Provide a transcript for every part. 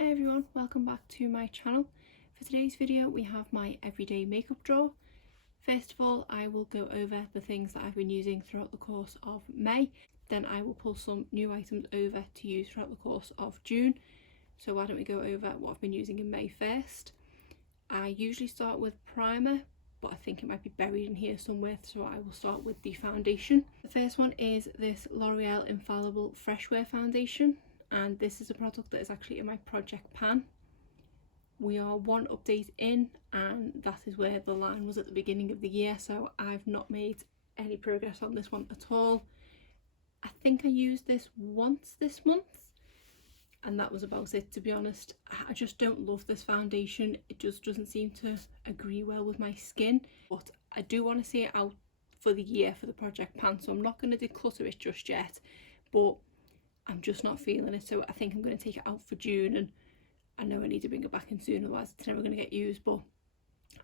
Hey everyone, welcome back to my channel. For today's video we have my everyday makeup drawer. First of all, I will go over the things that I've been using throughout the course of May. Then I will pull some new items over to use throughout the course of June. So why don't we go over what I've been using in May first. I usually start with primer, but I think it might be buried in here somewhere, so I will start with the foundation. The first one is this L'Oreal Infallible Fresh Wear Foundation, and this is a product that is actually in my project pan. We are one update in, and that is where the line was at the beginning of the year, so I've not made any progress on this one at all. I think I used this once this month, and that was about it, to be honest. I just don't love this foundation. It just doesn't seem to agree well with my skin, but I do want to see it out for the year for the project pan, so I'm not going to declutter it just yet, but I'm just not feeling it, so I think I'm going to take it out for June, and I know I need to bring it back in soon, otherwise it's never going to get used, but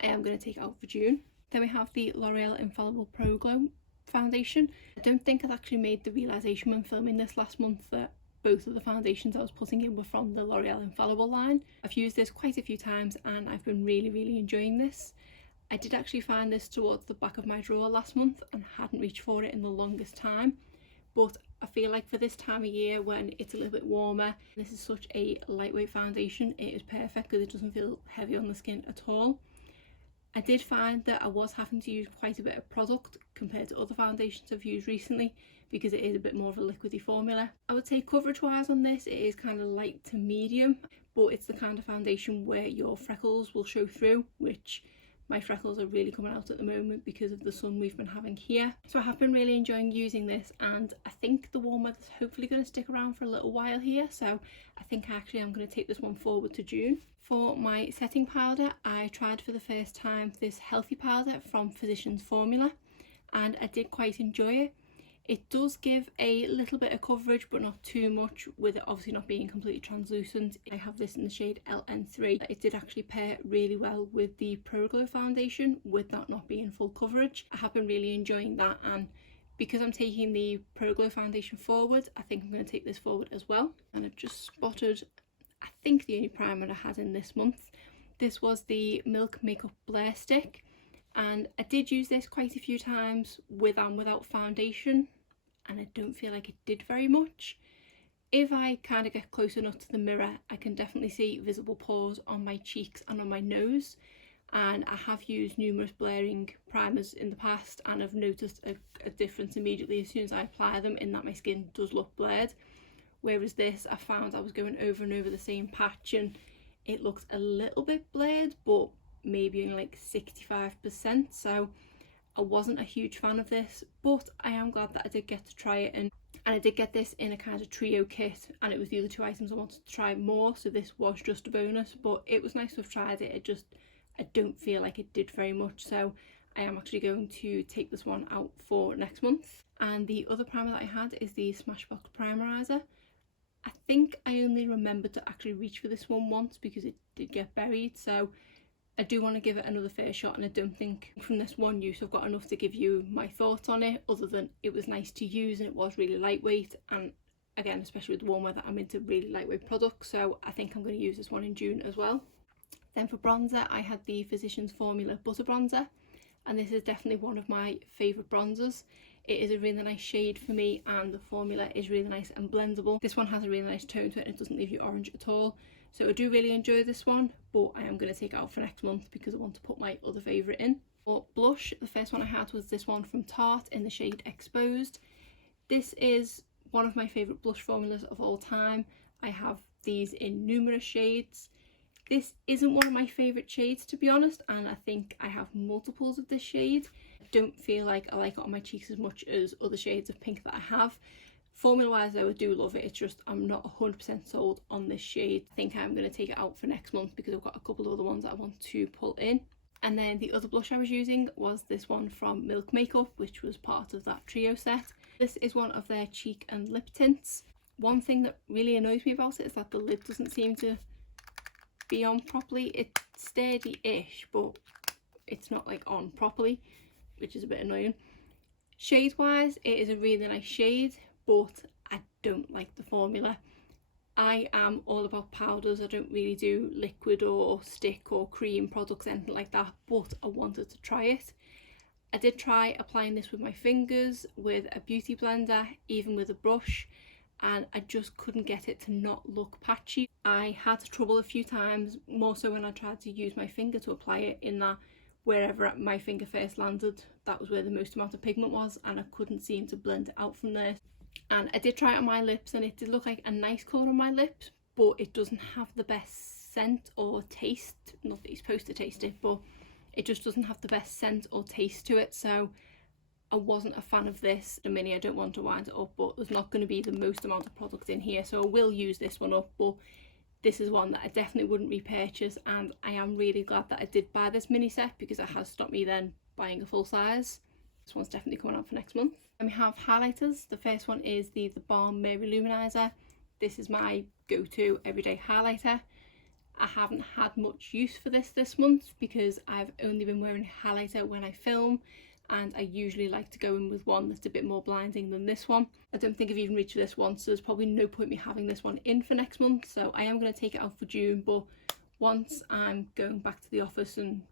I am going to take it out for June. Then we have the L'Oreal Infallible Pro Glow foundation. I don't think I've actually made the realisation when filming this last month that both of the foundations I was putting in were from the L'Oreal Infallible line. I've used this quite a few times and I've been really enjoying this. I did actually find this towards the back of my drawer last month and hadn't reached for it in the longest time, but I feel like for this time of year when it's a little bit warmer, this is such a lightweight foundation, it is perfect because it doesn't feel heavy on the skin at all. I did find that I was having to use quite a bit of product compared to other foundations I've used recently because it is a bit more of a liquidy formula. I would say coverage wise on this, it is kind of light to medium, but it's the kind of foundation where your freckles will show through, which my freckles are really coming out at the moment because of the sun we've been having here. So I have been really enjoying using this, and I think the warm weather's hopefully going to stick around for a little while here, so I think actually I'm going to take this one forward to June. For my setting powder, I tried for the first time this healthy powder from Physicians Formula, and I did quite enjoy it. It does give a little bit of coverage, but not too much, with it obviously not being completely translucent. I have this in the shade LN3. It did actually pair really well with the Pro Glow foundation, with that not being full coverage. I have been really enjoying that, and because I'm taking the Pro Glow foundation forward, I think I'm going to take this forward as well. And I've just spotted, I think, the only primer I had in this month. This was the Milk Makeup Blur Stick, and I did use this quite a few times with and without foundation, and I don't feel like it did very much. If I kind of get close enough to the mirror, I can definitely see visible pores on my cheeks and on my nose, and I have used numerous blurring primers in the past and I've noticed a difference immediately as soon as I apply them, in that my skin does look blurred. Whereas this, I found I was going over and over the same patch and it looked a little bit blurred, but maybe only like 65%, so I wasn't a huge fan of this, but I am glad that I did get to try it, and I did get this in a kind of trio kit, and it was the other two items I wanted to try more, so this was just a bonus, but it was nice to have tried it. I don't feel like it did very much, so I am actually going to take this one out for next month. And the other primer that I had is the Smashbox Primerizer. I think I only remembered to actually reach for this one once because it did get buried, so I do want to give it another fair shot, and I don't think from this one use I've got enough to give you my thoughts on it, other than it was nice to use and it was really lightweight, and again, especially with the warm weather, I'm into really lightweight products, so I think I'm going to use this one in June as well. Then for bronzer, I had the Physicians Formula Butter Bronzer, and this is definitely one of my favourite bronzers. It is a really nice shade for me, and the formula is really nice and blendable. This one has a really nice tone to it and it doesn't leave you orange at all. So I do really enjoy this one, but I am going to take it out for next month because I want to put my other favourite in. For blush, the first one I had was this one from Tarte in the shade Exposed. This is one of my favourite blush formulas of all time. I have these in numerous shades. This isn't one of my favourite shades, to be honest, and I think I have multiples of this shade. I don't feel like I like it on my cheeks as much as other shades of pink that I have. Formula wise though, I do love it. It's just I'm not 100% sold on this shade. I think I'm going to take it out for next month because I've got a couple of other ones that I want to pull in. And then the other blush I was using was this one from Milk Makeup, which was part of that trio set. This is one of their cheek and lip tints. One thing that really annoys me about it is that the lid doesn't seem to be on properly. It's sturdy-ish, but it's not like on properly, which is a bit annoying. Shade wise, it is a really nice shade, but I don't like the formula. I am all about powders. I don't really do liquid or stick or cream products, anything like that, but I wanted to try it. I did try applying this with my fingers, with a beauty blender, even with a brush, and I just couldn't get it to not look patchy. I had trouble a few times, more so when I tried to use my finger to apply it, in that wherever my finger first landed, that was where the most amount of pigment was, and I couldn't seem to blend it out from there. And I did try it on my lips, and it did look like a nice colour on my lips, but it doesn't have the best scent or taste. Not that you're supposed to taste it, but it just doesn't have the best scent or taste to it, so I wasn't a fan of this. The mini, I don't want to wind it up, but there's not going to be the most amount of product in here, so I will use this one up, but this is one that I definitely wouldn't repurchase, and I am really glad that I did buy this mini set, because it has stopped me then buying a full size. This one's definitely coming out for next month. Then we have highlighters. The first one is the Balm Mirror Luminizer. This is my go-to everyday highlighter. I haven't had much use for this month, because I've only been wearing highlighter when I film, and I usually like to go in with one that's a bit more blinding than this one. I don't think I've even reached this one, so there's probably no point me having this one in for next month, so I am going to take it out for June, but once I'm going back to the office and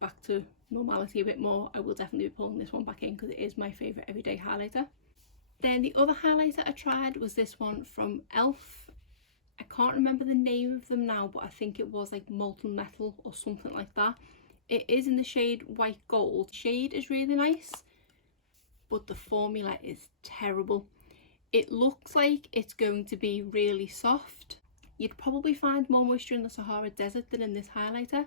back to normality a bit more, I will definitely be pulling this one back in, because it is my favourite everyday highlighter. Then the other highlighter I tried was this one from e.l.f. I can't remember the name of them now, but I think it was like Molten Metal or something like that. It is in the shade White Gold. The shade is really nice, but the formula is terrible. It looks like it's going to be really soft. You'd probably find more moisture in the Sahara Desert than in this highlighter.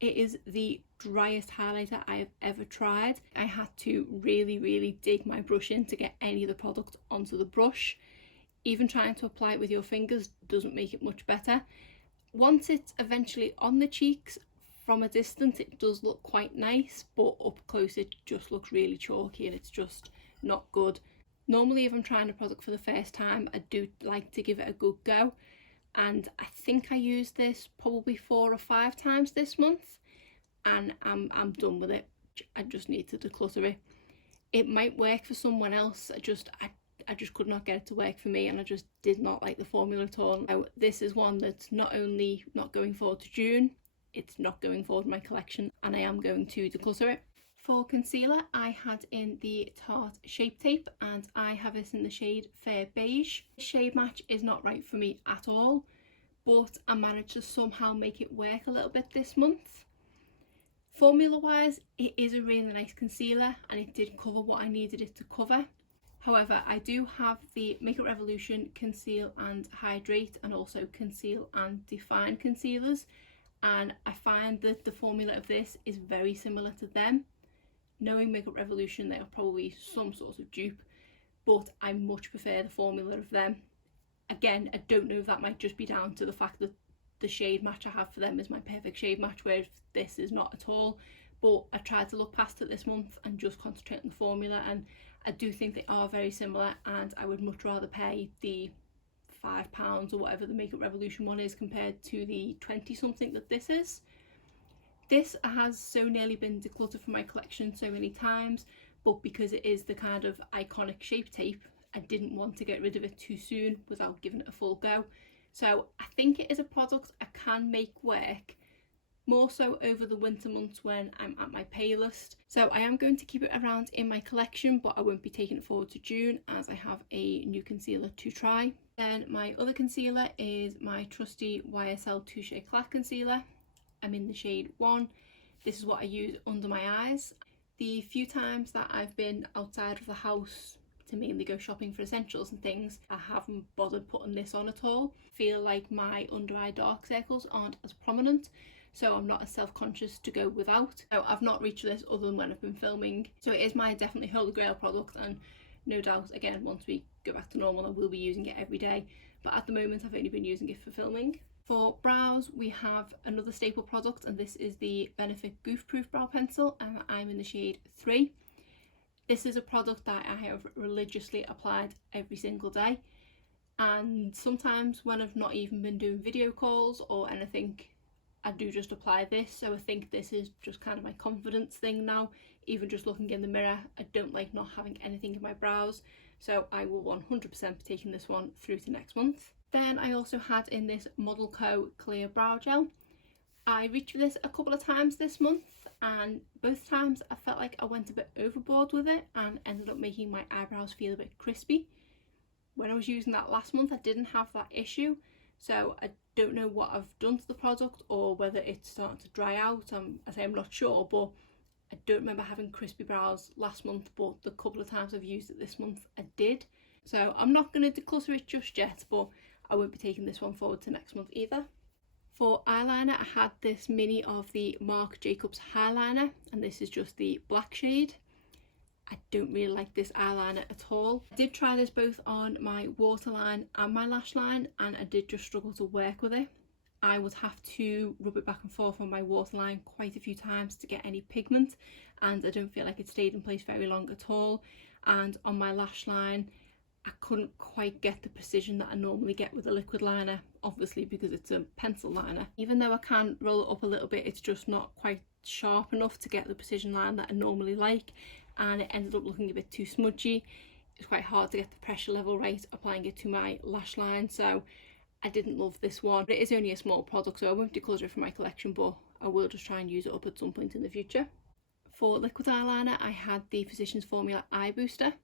It is the driest highlighter I have ever tried. I had to really dig my brush in to get any of the product onto the brush. Even trying to apply it with your fingers doesn't make it much better. Once it's eventually on the cheeks, from a distance it does look quite nice, but up close it just looks really chalky, and it's just not good. Normally if I'm trying a product for the first time, I do like to give it a good go, and I think I used this probably 4 or 5 times this month, and I'm done with it. I just need to declutter it. It might work for someone else, I just could not get it to work for me, and I just did not like the formula at all. So this is one that's not only not going forward to June, it's not going forward in my collection, and I am going to declutter it. For concealer, I had in the Tarte Shape Tape, and I have this in the shade Fair Beige. The shade match is not right for me at all, but I managed to somehow make it work a little bit this month. Formula wise, it is a really nice concealer, and it did cover what I needed it to cover. However, I do have the Makeup Revolution Conceal and Hydrate, and also Conceal and Define concealers, and I find that the formula of this is very similar to them. Knowing Makeup Revolution, they are probably some sort of dupe, but I much prefer the formula of them. Again, I don't know if that might just be down to the fact that the shade match I have for them is my perfect shade match, whereas this is not at all. But I tried to look past it this month and just concentrate on the formula, and I do think they are very similar, and I would much rather pay the £5 or whatever the Makeup Revolution one is compared to the 20 something that this is. This has so nearly been decluttered from my collection so many times, but because it is the kind of iconic Shape Tape, I didn't want to get rid of it too soon without giving it a full go. So I think it is a product I can make work, more so over the winter months when I'm at my palest. So I am going to keep it around in my collection, but I won't be taking it forward to June, as I have a new concealer to try. Then my other concealer is my trusty YSL Touche Eclat concealer. I'm in the shade 1. This is what I use under my eyes. The few times that I've been outside of the house to mainly go shopping for essentials and things, I haven't bothered putting this on at all. I feel like my under eye dark circles aren't as prominent, so I'm not as self-conscious to go without. So I've not reached this other than when I've been filming. So it is my definitely holy grail product, and no doubt again once we go back to normal I will be using it every day, but at the moment I've only been using it for filming. For brows, we have another staple product, and this is the Benefit Goof Proof Brow Pencil, and I'm in the shade 3. This is a product that I have religiously applied every single day, and sometimes when I've not even been doing video calls or anything, I do just apply this. So I think this is just kind of my confidence thing now. Even just looking in the mirror, I don't like not having anything in my brows, so I will 100% be taking this one through to next month. Then I also had in this Model Co clear brow gel. I reached for this a couple of times this month, and both times I felt like I went a bit overboard with it and ended up making my eyebrows feel a bit crispy. When I was using that last month, I didn't have that issue, so I don't know what I've done to the product or whether it's starting to dry out. I'm not sure, but I don't remember having crispy brows last month, but the couple of times I've used it this month I did. So I'm not going to declutter it just yet, but I won't be taking this one forward to next month either. For eyeliner, I had this mini of the Marc Jacobs Highliner, and this is just the black shade. I don't really like this eyeliner at all. I did try this both on my waterline and my lash line, and I did just struggle to work with it. I would have to rub it back and forth on my waterline quite a few times to get any pigment, and I don't feel like it stayed in place very long at all. And on my lash line, I couldn't quite get the precision that I normally get with a liquid liner, obviously because it's a pencil liner. Even though I can roll it up a little bit, it's just not quite sharp enough to get the precision line that I normally like, and it ended up looking a bit too smudgy. It's quite hard to get the pressure level right applying it to my lash line, so I didn't love this one. But it is only a small product, so I won't declutter it from my collection, but I will just try and use it up at some point in the future. For liquid eyeliner, I had the Physicians Formula Eye Booster.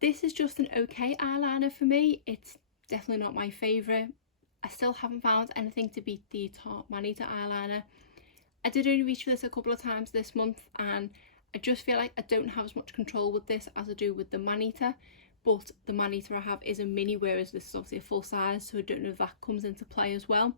This is just an okay eyeliner for me. It's definitely not my favourite. I still haven't found anything to beat the Tarte Manita eyeliner. I did only reach for this a couple of times this month, and I just feel like I don't have as much control with this as I do with the Manita, but the Manita I have is a mini, whereas this is obviously a full size, so I don't know if that comes into play as well.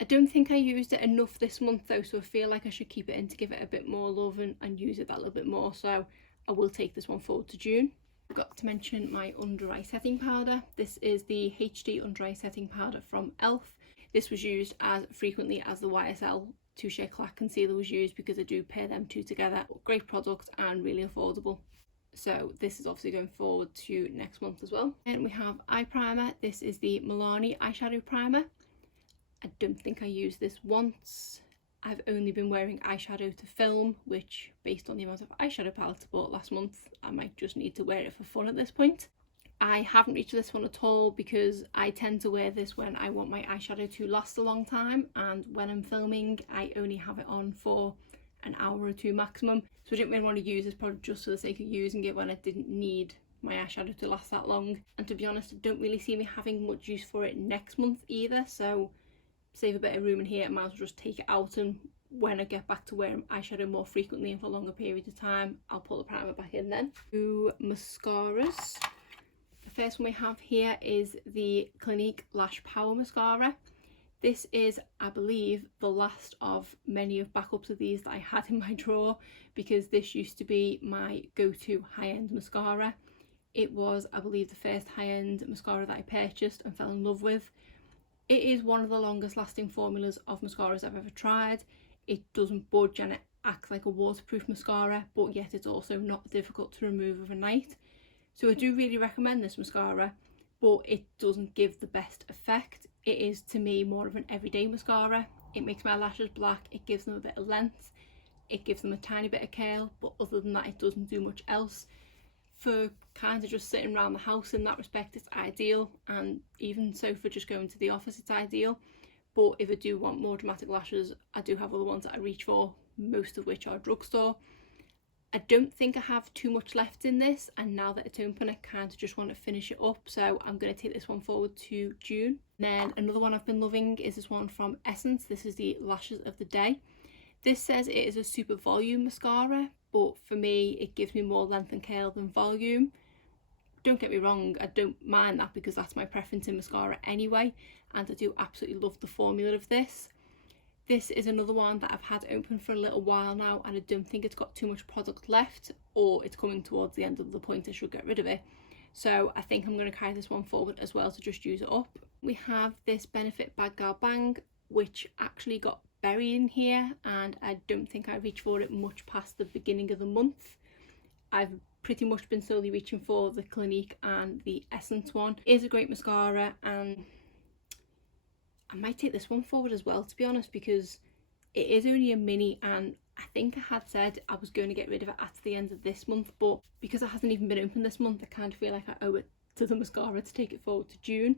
I don't think I used it enough this month though, so I feel like I should keep it in to give it a bit more love and use it that little bit more, so I will take this one forward to June. I forgot to mention my under eye setting powder. This is the HD under eye setting powder from e.l.f. This was used as frequently as the YSL Touche Éclat concealer was used because I do pair them two together. Great product and really affordable. So this is obviously going forward to next month as well. And we have eye primer. This is the Milani eyeshadow primer. I don't think I used this once. I've only been wearing eyeshadow to film, which based on the amount of eyeshadow palette I bought last month, I might just need to wear it for fun at this point. I haven't reached this one at all because I tend to wear this when I want my eyeshadow to last a long time, and when I'm filming I only have it on for an hour or two maximum, so I didn't really want to use this product just for the sake of using it when I didn't need my eyeshadow to last that long. And to be honest, I don't really see me having much use for it next month either, so save a bit of room in here, I might as well just take it out, and when I get back to wearing eyeshadow more frequently and for longer periods of time, I'll pull the primer back in then. Two mascaras. The first one we have here is the Clinique Lash Power Mascara. This is, I believe, the last of many of backups of these that I had in my drawer, because this used to be my go-to high-end mascara. It was, I believe, the first high-end mascara that I purchased and fell in love with. It is one of the longest lasting formulas of mascaras I've ever tried. It doesn't budge and it acts like a waterproof mascara, but yet it's also not difficult to remove overnight. So I do really recommend this mascara, but it doesn't give the best effect. It is, to me, more of an everyday mascara. It makes my lashes black, it gives them a bit of length, it gives them a tiny bit of curl, but other than that it doesn't do much else. For kind of just sitting around the house in that respect, it's ideal, and even so for just going to the office it's ideal. But if I do want more dramatic lashes, I do have other ones that I reach for, most of which are drugstore. I don't think I have too much left in this, and now that it's open I kind of just want to finish it up, so I'm going to take this one forward to June. Then another one I've been loving is this one from Essence. This is the Lashes of the Day. This says it is a super volume mascara, but for me it gives me more length and curl than volume. Don't get me wrong, I don't mind that because that's my preference in mascara anyway, and I do absolutely love the formula of this. This is another one that I've had open for a little while now, and I don't think it's got too much product left, or it's coming towards the end of the point I should get rid of it. So I think I'm going to carry this one forward as well to just use it up. We have this Benefit Bad Girl Bang, which actually got buried in here, and I don't think I reached for it much past the beginning of the month. I've pretty much been solely reaching for the Clinique and the Essence one. It is a great mascara, and I might take this one forward as well, to be honest, because it is only a mini, and I think I had said I was going to get rid of it at the end of this month, but because it hasn't even been open this month, I kind of feel like I owe it to the mascara to take it forward to June.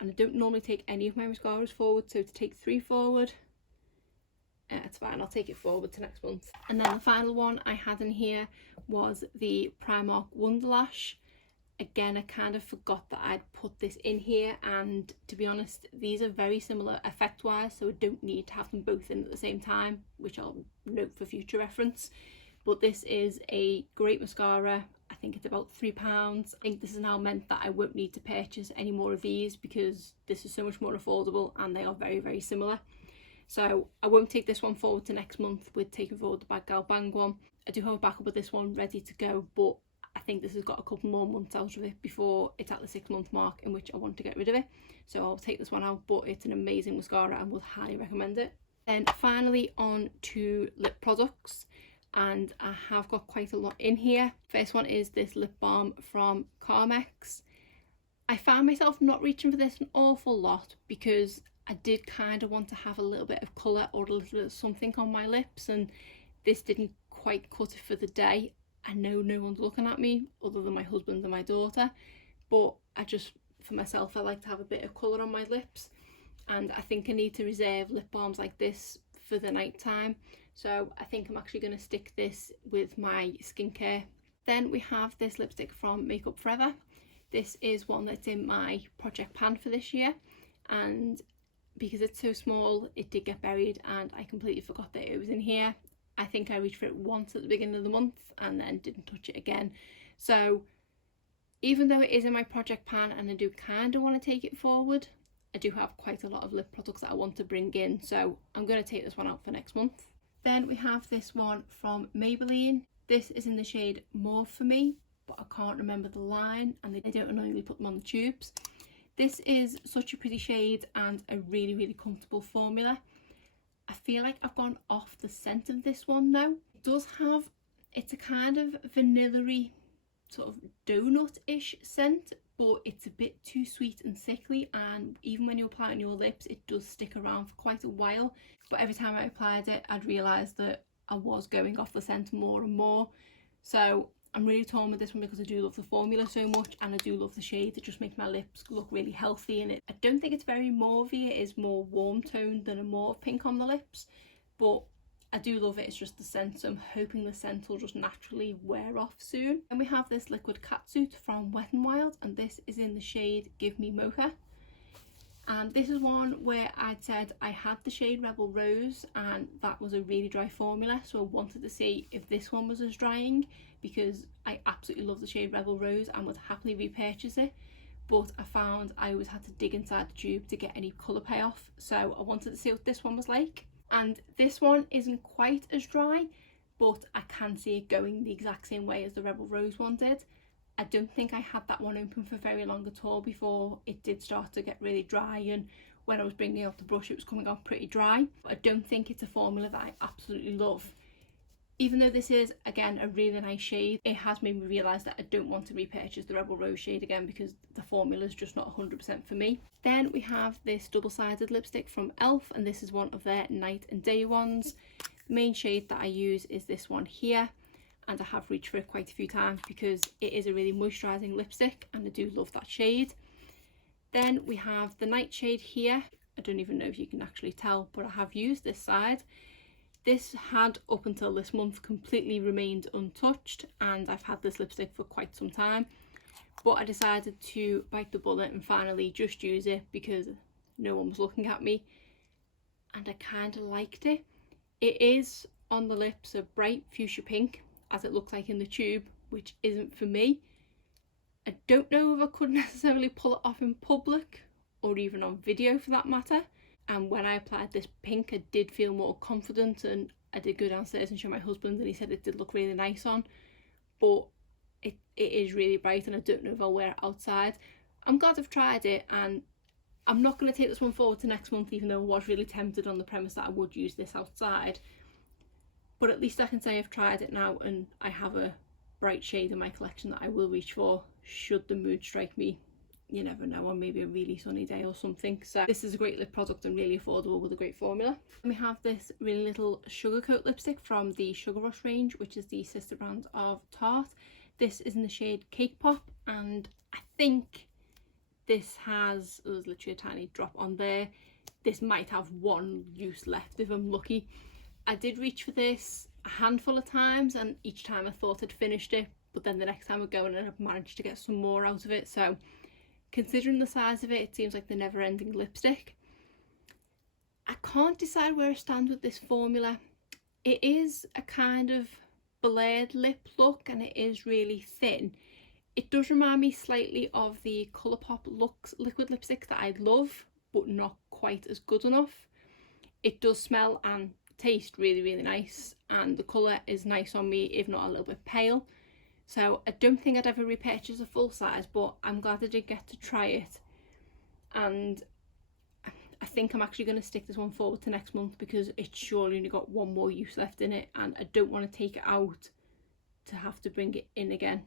and I don't normally take any of my mascaras forward, so to take 3 forward, it's fine, I'll take it forward to next month. And then the final one I had in here was the Primark Wonderlash. Again, I kind of forgot that I'd put this in here, and to be honest, these are very similar effect wise, so I don't need to have them both in at the same time, which I'll note for future reference. But this is a great mascara. I think it's about £3. I think this has now meant that I won't need to purchase any more of these because this is so much more affordable and they are very, very similar. So I won't take this one forward to next month with taking forward the Bad Gal Bang one. I do have a backup of this one ready to go, but I think this has got a couple more months out of it before it's at the 6-month mark in which I want to get rid of it. So I'll take this one out, but it's an amazing mascara and would highly recommend it. Then finally on to lip products, and I have got quite a lot in here. First one is this lip balm from Carmex. I found myself not reaching for this an awful lot because I did kind of want to have a little bit of colour or a little bit of something on my lips, and this didn't quite cut it for the day. I know no one's looking at me other than my husband and my daughter, but I just, for myself, I like to have a bit of colour on my lips, and I think I need to reserve lip balms like this for the night time. So I think I'm actually going to stick this with my skincare. Then we have this lipstick from Makeup Forever. This is one that's in my project pan for this year, and because it's so small it did get buried and I completely forgot that it was in here. I think I reached for it once at the beginning of the month and then didn't touch it again. So even though it is in my project pan and I do kind of want to take it forward, I do have quite a lot of lip products that I want to bring in, so I'm going to take this one out for next month. Then we have this one from Maybelline. This is in the shade More For Me, but I can't remember the line and they don't annoyingly put them on the tubes. This is such a pretty shade and a really, really comfortable formula. I feel like I've gone off the scent of this one though. It does have, it's a kind of vanilla-y sort of donut-ish scent, but it's a bit too sweet and sickly, and even when you apply it on your lips it does stick around for quite a while. But every time I applied it I'd realised that I was going off the scent more and more. So I'm really torn with this one because I do love the formula so much and I do love the shade. It just makes my lips look really healthy in it. I don't think it's very mauvey, it is more warm toned than a mauve pink on the lips, but I do love it. It's just the scent, so I'm hoping the scent will just naturally wear off soon. Then we have this liquid catsuit from Wet n Wild, and this is in the shade Give Me Mocha. And this is one where I'd said I had the shade Rebel Rose and that was a really dry formula, so I wanted to see if this one was as drying because I absolutely love the shade Rebel Rose and would happily repurchase it, but I found I always had to dig inside the tube to get any colour payoff, so I wanted to see what this one was like. And this one isn't quite as dry, but I can see it going the exact same way as the Rebel Rose one did. I don't think I had that one open for very long at all before it did start to get really dry, and when I was bringing it off the brush it was coming off pretty dry. But I don't think it's a formula that I absolutely love. Even though this is, again, a really nice shade, it has made me realise that I don't want to repurchase the Rebel Rose shade again because the formula is just not 100% for me. Then we have this double-sided lipstick from e.l.f. and this is one of their night and day ones. The main shade that I use is this one here, and I have reached for it quite a few times because it is a really moisturising lipstick and I do love that shade. Then we have the nightshade here. I don't even know if you can actually tell, but I have used this side. This had, up until this month, completely remained untouched, and I've had this lipstick for quite some time, but I decided to bite the bullet and finally just use it because no one was looking at me, and I kind of liked it. It is on the lips a bright fuchsia pink, as it looks like in the tube, which isn't for me. I don't know if I could necessarily pull it off in public or even on video for that matter, and when I applied this pink I did feel more confident, and I did go downstairs and show my husband and he said it did look really nice on, but it is really bright and I don't know if I'll wear it outside. I'm glad I've tried it, and I'm not going to take this one forward to next month even though I was really tempted on the premise that I would use this outside. But at least I can say I've tried it now and I have a bright shade in my collection that I will reach for should the mood strike me. You never know, on maybe a really sunny day or something. So this is a great lip product and really affordable with a great formula. And we have this really little Sugarcoat lipstick from the Sugar Rush range, which is the sister brand of Tarte. This is in the shade Cake Pop, and I think There's literally a tiny drop on there. This might have one use left if I'm lucky. I did reach for this a handful of times, and each time I thought I'd finished it, but then the next time I go in and I've managed to get some more out of it. So considering the size of it, it seems like the never-ending lipstick. I can't decide where I stand with this formula. It is a kind of blurred lip look and it is really thin. It does remind me slightly of the Colourpop Luxe liquid lipstick that I love, but not quite as good enough. It does smell and taste really, really nice, and the colour is nice on me, if not a little bit pale. So I don't think I'd ever repurchase a full size, but I'm glad I did get to try it. And I think I'm actually going to stick this one forward to next month because it's surely only got one more use left in it, and I don't want to take it out to have to bring it in again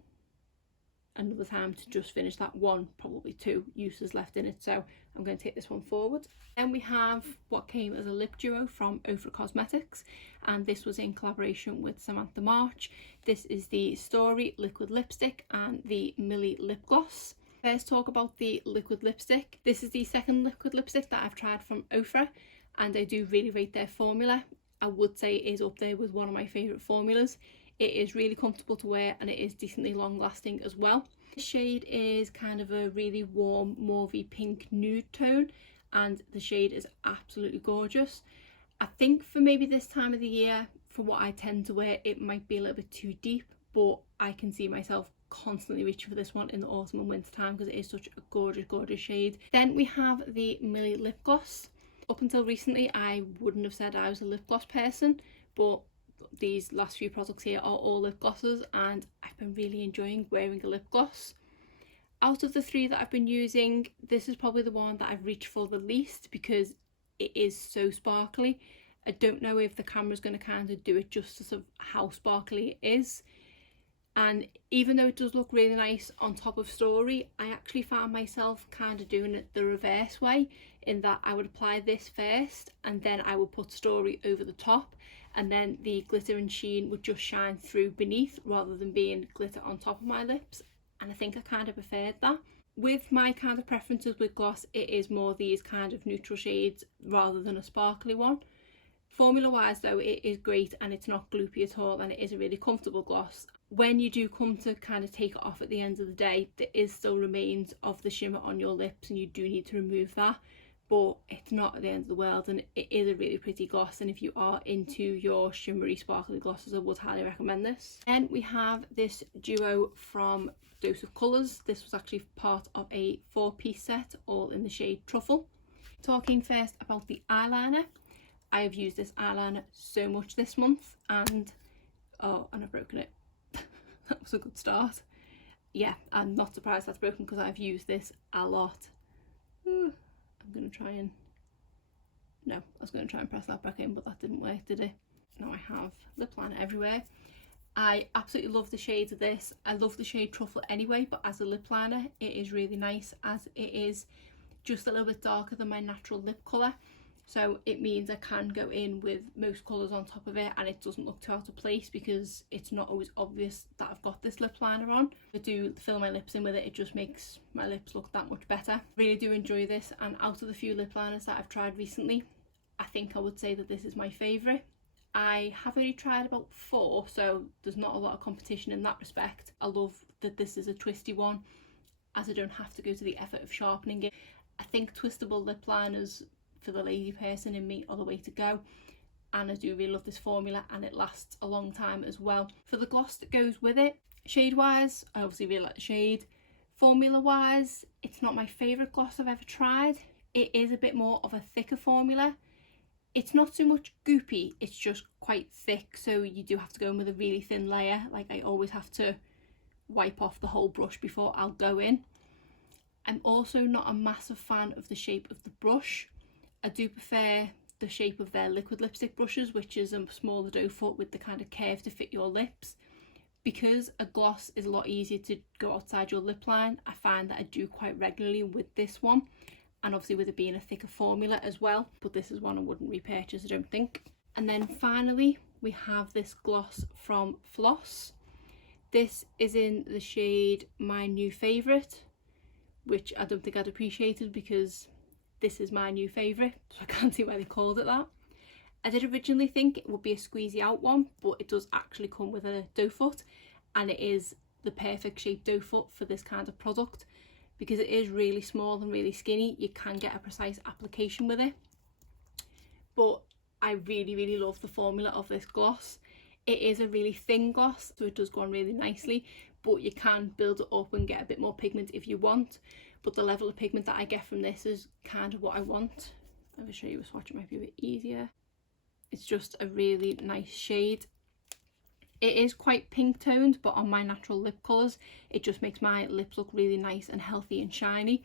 another time to just finish that one, probably two uses left in it. So I'm going to take this one forward. Then we have what came as a lip duo from Ofra Cosmetics, and this was in collaboration with Samantha March. This is the Story liquid lipstick and the Millie lip gloss. First, talk about the liquid lipstick. This is the second liquid lipstick that I've tried from Ofra, and I do really rate their formula. I would say it is up there with one of my favourite formulas. It is really comfortable to wear and it is decently long lasting as well. The shade is kind of a really warm mauvey pink nude tone, and the shade is absolutely gorgeous. I think for maybe this time of the year, for what I tend to wear, it might be a little bit too deep, but I can see myself constantly reaching for this one in the autumn and winter time because it is such a gorgeous shade. Then we have the Millie lip gloss. Up until recently I wouldn't have said I was a lip gloss person, but these last few products here are all lip glosses and I've been really enjoying wearing a lip gloss. Out of the three that I've been using, this is probably the one that I've reached for the least because it is so sparkly. I don't know if the camera's going to kind of do it justice of how sparkly it is. And even though it does look really nice on top of Story, I actually found myself kind of doing it the reverse way, in that I would apply this first and then I would put Story over the top, and then the glitter and sheen would just shine through beneath rather than being glitter on top of my lips, and I think I kind of preferred that. With my kind of preferences with gloss, it is more these kind of neutral shades rather than a sparkly one. Formula wise though, it is great and it's not gloopy at all, and it is a really comfortable gloss. When you do come to kind of take it off at the end of the day, there is still remains of the shimmer on your lips and you do need to remove that, but it's not at the end of the world and it is a really pretty gloss, and if you are into your shimmery sparkly glosses, I would highly recommend this. Then we have this duo from Dose of Colours. This was actually part of a 4-piece set, all in the shade Truffle. Talking first about the eyeliner, I have used this eyeliner so much this month, and I've broken it. That was a good start. Yeah, I'm not surprised that's broken because I've used this a lot. I'm going to try and... No, I was going to try and press that back in, but that didn't work, did it? Now I have lip liner everywhere. I absolutely love the shades of this. I love the shade Truffle anyway, but as a lip liner, it is really nice as it is just a little bit darker than my natural lip colour. So it means I can go in with most colours on top of it and it doesn't look too out of place because it's not always obvious that I've got this lip liner on. If I do fill my lips in with it, it just makes my lips look that much better. Really do enjoy this, and out of the few lip liners that I've tried recently, I think I would say that this is my favourite. I have only tried about 4, so there's not a lot of competition in that respect. I love that this is a twisty one, as I don't have to go to the effort of sharpening it. I think twistable lip liners for the lazy person in me are the way to go, and I do really love this formula and it lasts a long time as well. For the gloss that goes with it, shade wise, I obviously really like the shade. Formula wise, it's not my favourite gloss I've ever tried. It is a bit more of a thicker formula. It's not so much goopy, it's just quite thick, so you do have to go in with a really thin layer. Like, I always have to wipe off the whole brush before I'll go in. I'm also not a massive fan of the shape of the brush. I do prefer the shape of their liquid lipstick brushes, which is a smaller doe foot with the kind of curve to fit your lips. Because a gloss is a lot easier to go outside your lip line, I find that I do quite regularly with this one, and obviously with it being a thicker formula as well, but this is one I wouldn't repurchase, I don't think. And then finally we have this gloss from Floss. This is in the shade My New Favourite, which I don't think I'd appreciated because this is my new favourite, so I can't see why they called it that. I did originally think it would be a squeezy out one, but it does actually come with a doe foot, and it is the perfect shape doe foot for this kind of product because it is really small and really skinny. You can get a precise application with it, but I really love the formula of this gloss. It is a really thin gloss, so it does go on really nicely, but you can build it up and get a bit more pigment if you want, but the level of pigment that I get from this is kind of what I want. Let me show you a swatch, it might be a bit easier. It's just a really nice shade. It is quite pink toned, but on my natural lip colours it just makes my lips look really nice and healthy and shiny,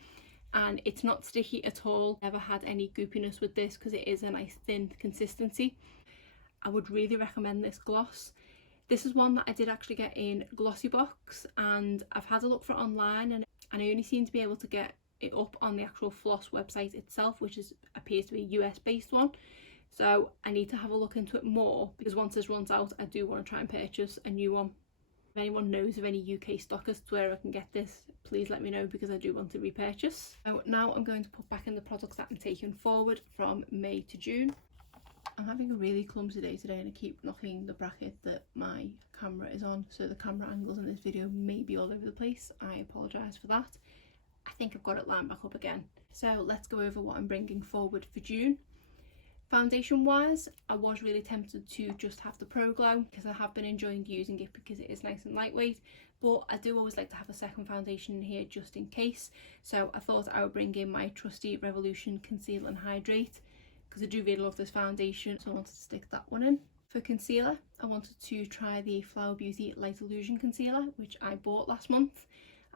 and it's not sticky at all. Never had any goopiness with this because it is a nice thin consistency. I would really recommend this gloss. This is one that I did actually get in Glossybox, and I've had a look for it online, and I only seem to be able to get it up on the actual Floss website itself, which appears to be a US based one. So I need to have a look into it more, because once this runs out I do want to try and purchase a new one. If anyone knows of any UK stockists where I can get this, please let me know, because I do want to repurchase. So now I'm going to put back in the products that I'm taking forward from May to June. I'm having a really clumsy day today and I keep knocking the bracket that my camera is on, so the camera angles in this video may be all over the place. I apologise for that. I think I've got it lined back up again. So let's go over what I'm bringing forward for June. Foundation wise, I was really tempted to just have the Pro Glow because I have been enjoying using it because it is nice and lightweight, but I do always like to have a second foundation in here just in case. So I thought I would bring in my trusty Revolution Conceal and Hydrate because I do really love this foundation, so I wanted to stick that one in. For concealer, I wanted to try the Flower Beauty Light Illusion Concealer, which I bought last month.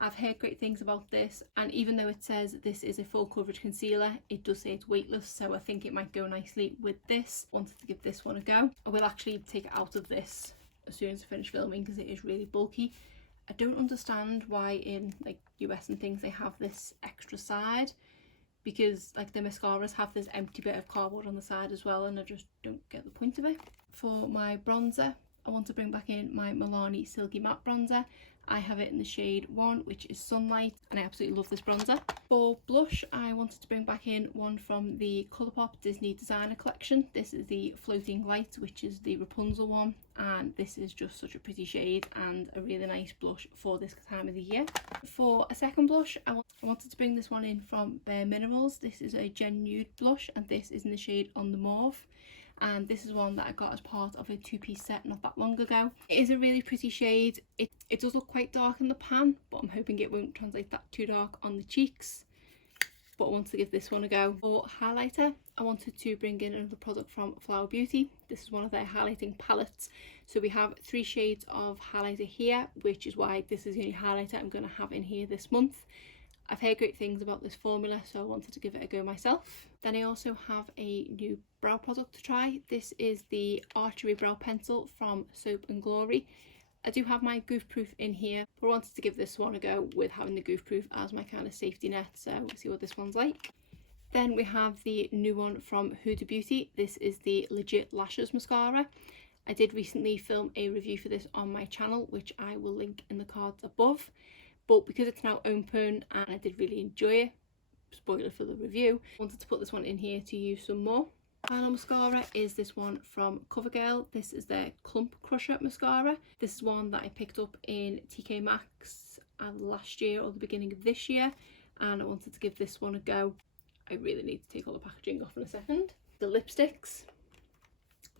I've heard great things about this, and even though it says this is a full coverage concealer, it does say it's weightless, so I think it might go nicely with this. I wanted to give this one a go. I will actually take it out of this as soon as I finish filming because it is really bulky. I don't understand why in like US and things they have this extra side, because like the mascaras have this empty bit of cardboard on the side as well, and I just don't get the point of it. For my bronzer, I want to bring back in my Milani Silky Matte Bronzer. I have it in the shade 1, which is Sunlight, and I absolutely love this bronzer. For blush, I wanted to bring back in one from the Colourpop Disney Designer Collection. This is the Floating Light, which is the Rapunzel one, and this is just such a pretty shade and a really nice blush for this time of the year. For a second blush, I wanted to bring this one in from Bare Minerals. This is a Gen Nude blush, and this is in the shade On the Mauve. And this is one that I got as part of a two-piece set not that long ago. It is a really pretty shade. It does look quite dark in the pan, but I'm hoping it won't translate that too dark on the cheeks. But I wanted to give this one a go. For highlighter, I wanted to bring in another product from Flower Beauty. This is one of their highlighting palettes. So we have 3 shades of highlighter here, which is why this is the only highlighter I'm going to have in here this month. I've heard great things about this formula, so I wanted to give it a go myself. Then I also have a new brow product to try. This is the Archery Brow Pencil from Soap and Glory. I do have my Goof Proof in here, but I wanted to give this one a go with having the Goof Proof as my kind of safety net, so we'll see what this one's like. Then we have the new one from Huda Beauty. This is the Legit Lashes Mascara. I did recently film a review for this on my channel, which I will link in the cards above. But because it's now open and I did really enjoy it, spoiler for the review, I wanted to put this one in here to use some more. Final mascara is this one from CoverGirl. This is their Clump Crusher mascara. This is one that I picked up in TK Maxx last year or the beginning of this year, and I wanted to give this one a go. I really need to take all the packaging off in a second. The lipsticks.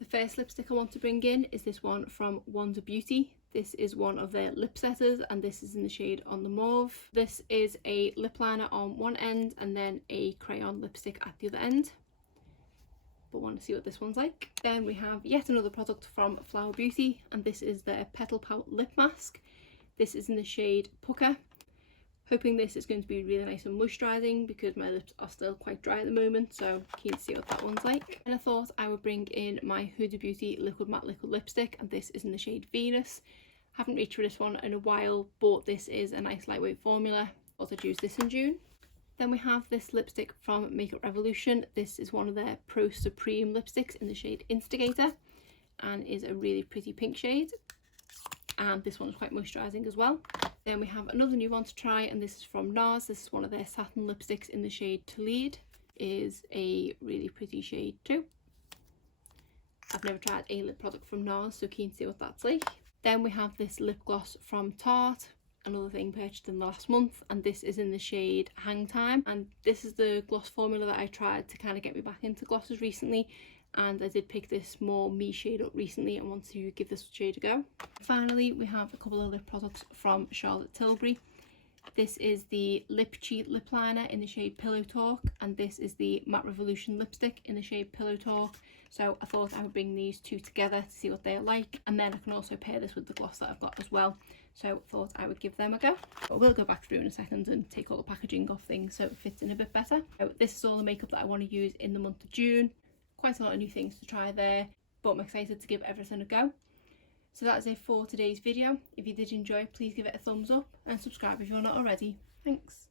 The first lipstick I want to bring in is this one from Wonder Beauty. This is one of their lip setters, and this is in the shade On the Mauve. This is a lip liner on one end and then a crayon lipstick at the other end. But want to see what this one's like. Then we have yet another product from Flower Beauty, and this is their Petal Pout Lip Mask. This is in the shade Pucker. Hoping this is going to be really nice and moisturising because my lips are still quite dry at the moment, so keen to see what that one's like. And I thought I would bring in my Huda Beauty Liquid Matte Liquid Lipstick, and this is in the shade Venus. Haven't reached for this one in a while, but this is a nice lightweight formula. Thought I'd use this in June. Then we have this lipstick from Makeup Revolution. This is one of their Pro Supreme lipsticks in the shade Instigator, and is a really pretty pink shade. And this one is quite moisturising as well. Then we have another new one to try, and this is from NARS. This is one of their satin lipsticks in the shade To Lead. Is a really pretty shade too. I've never tried a lip product from NARS, so keen to see what that's like. Then we have this lip gloss from Tarte, another thing purchased in the last month, and this is in the shade Hang Time, and this is the gloss formula that I tried to kind of get me back into glosses recently, and I did pick this more me shade up recently and want to give this shade a go. Finally, we have a couple of lip products from Charlotte Tilbury. This is the Lip Cheat lip liner in the shade Pillow Talk, and this is the Matte Revolution lipstick in the shade Pillow Talk. So I thought I would bring these two together to see what they're like, and then I can also pair this with the gloss that I've got as well. So thought I would give them a go. But we'll go back through in a second and take all the packaging off things so it fits in a bit better. So this is all the makeup that I want to use in the month of June. Quite a lot of new things to try there, but I'm excited to give everything a go. So that is it for today's video. If you did enjoy, please give it a thumbs up and subscribe if you're not already. Thanks.